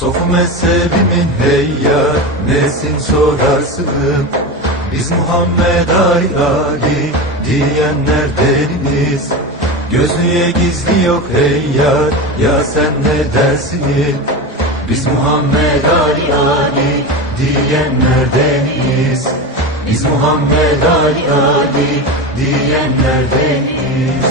Sofu mezhebimin hey yar, nesin sorarsın? Biz Muhammed Ali diyenlerdeniniz. Gözlüğe gizli yok hey yar, ya sen ne dersin? Biz Muhammed Ali diyenlerdeniz. Biz Muhammed Ali diyenlerdeniz.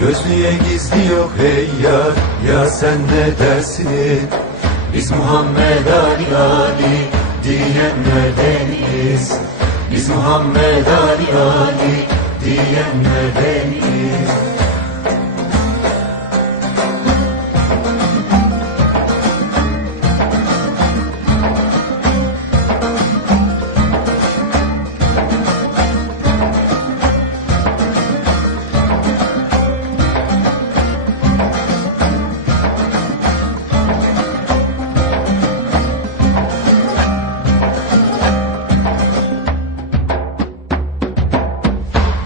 Gözlüğe gizli yok hey yar, ya sen ne dersin? Biz Muhammed Ali diyenlerdeniz. Biz Muhammed Ali diyenlerdeniz.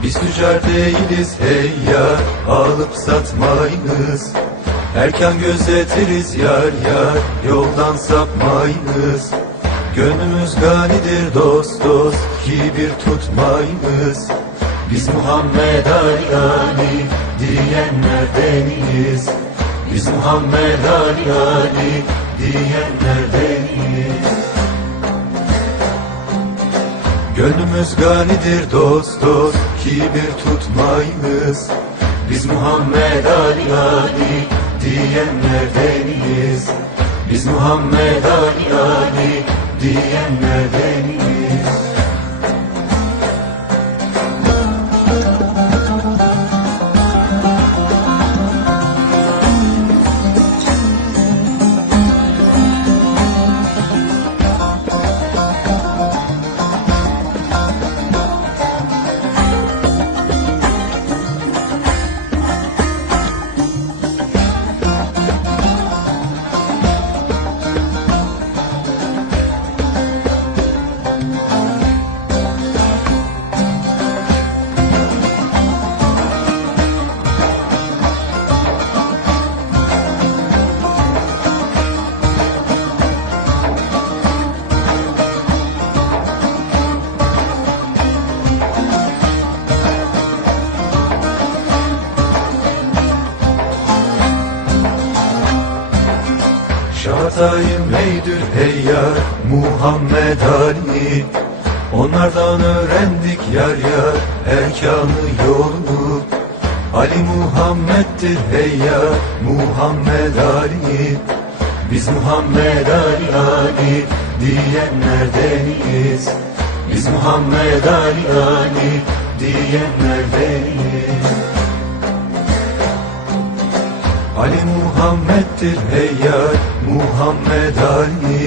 Biz tüccar değiliz hey yar, alıp satmayınız. Erken gözetiriz yar yar, yoldan sapmayınız. Gönlümüz ganidir dost dost, kibir tutmayınız. Biz Muhammed Ali diyenlerdeniz. Biz Muhammed Ali diyenlerdeniz. Gönlümüz ganidir dost dost, kibir tutmayınız. Biz Muhammed Ali diyenlerdeniz. Biz Muhammed Ali diyenlerdeniz. Şahatayım neydür hey yar, Muhammed Ali. Onlardan öğrendik yar yar, erkanı yolunu. Ali Muhammed'dir hey yar, Muhammed Ali. Biz Muhammed Ali diyenlerdeniz. Biz Muhammed Ali diyenlerdeniz. Ali Muhammed'dir hey yar, Muhammed Ali.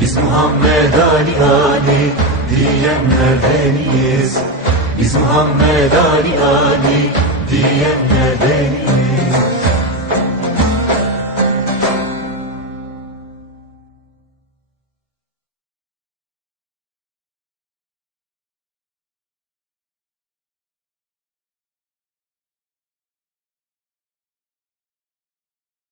Biz Muhammed Ali diyenlerdeniz. Biz Muhammed Ali diyenlerdeniz.